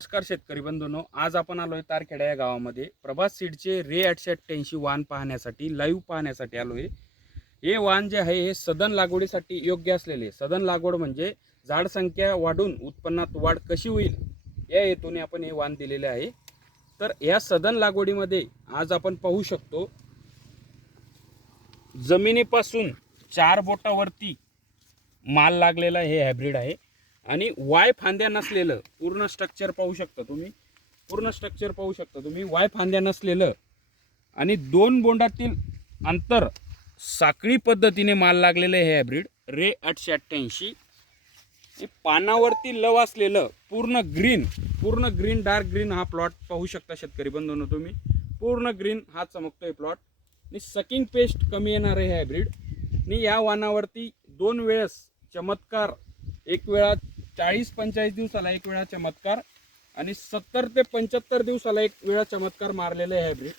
नमस्कार शेतकरी बंधूंनो, आज आपण आलोय तारखेडा या गावामध्ये प्रभास सीडचे रे 888 वाण पाहण्यासाठी लाईव्ह पाहण्यासाठी आलोय। हे वाण जे आहे हे सदन लागवडीसाठी योग्य असलेले, सदन लागवड म्हणजे झाड संख्या वाढून उत्पन्नात वाढ कशी होईल या हेतूने आपण हे वाण दिलेले आहे। तर या सदन लागवडीमध्ये आज आपण पाहू शकतो जमिनीपासून 4 बोटावरती माल लागलेला हे हायब्रिड आहे आणि वाय फांद्या नसलेलं पूर्ण स्ट्रक्चर पाहू शकता तुम्ही, वाय फांद्या नसलेलं आणि 2 बोंडातील अंतर साखळी पद्धतीने माल लागलेलं हे हायब्रिड रे 888। हे पानावरती लव असलेलं पूर्ण ग्रीन डार्क ग्रीन हा प्लॉट पाहू शकता शेतकरी बंधूंनो तुम्ही, पूर्ण ग्रीन हा चमकतोय प्लॉट आणि सकिंग पेस्ट कमी येणार आहे हायब्रिड। आणि या वाणावरती 2 वेळेस चमत्कार, एक वेळा 40-45 दिवसाला एक वेळा चमत्कार आणि 70 ते 75 दिवसाला एक वेळा चमत्कार मारलेले आहे हायब्रिड।